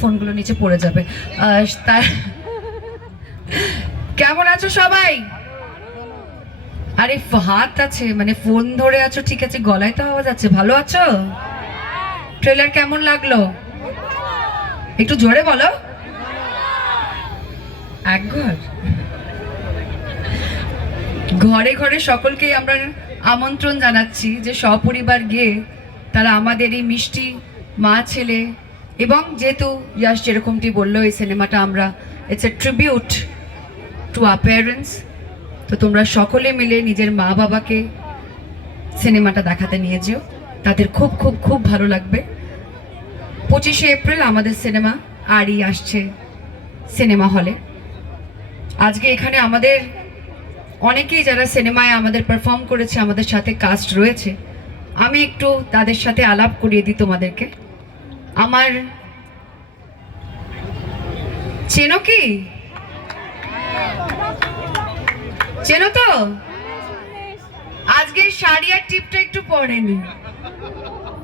ফোনগুলো নিচে পড়ে যাবে। তার কেমন আছো সবাই? আরে হাত আছে, মানে ফোন ধরে আছো ঠিক আছে, গলায় তো আওয়াজ আছে। ভালো আছো? ট্রেলার কেমন লাগলো? একটু জোরে বলো। এক ঘর ঘরে ঘরে সকলকেই আমরা আমন্ত্রণ জানাচ্ছি যে সপরিবার গিয়ে তারা আমাদের এই মিষ্টি মা ছেলে, এবং যেহেতু ইয়াশ যেরকমটি বললো এই সিনেমাটা আমরা it's a tribute to our parents, তো তোমরা সকলে মিলে নিজের মা বাবাকে সিনেমাটা দেখাতে নিয়ে যেও, তাদের খুব খুব খুব ভালো লাগবে। 25শে এপ্রিল আমাদের সিনেমা আরই আসছে সিনেমা হলে। আজকে এখানে আমাদের অনেকেই যারা সিনেমায় আমাদের পারফর্ম করেছে, আমাদের সাথে কাস্ট রয়েছে, আমি একটু তাদের সাথে আলাপ করিয়ে দিই তোমাদেরকে। আমার চেনো কি? চেনো তো? আজকে শাড়ি আর টিপটা একটু পরেনি।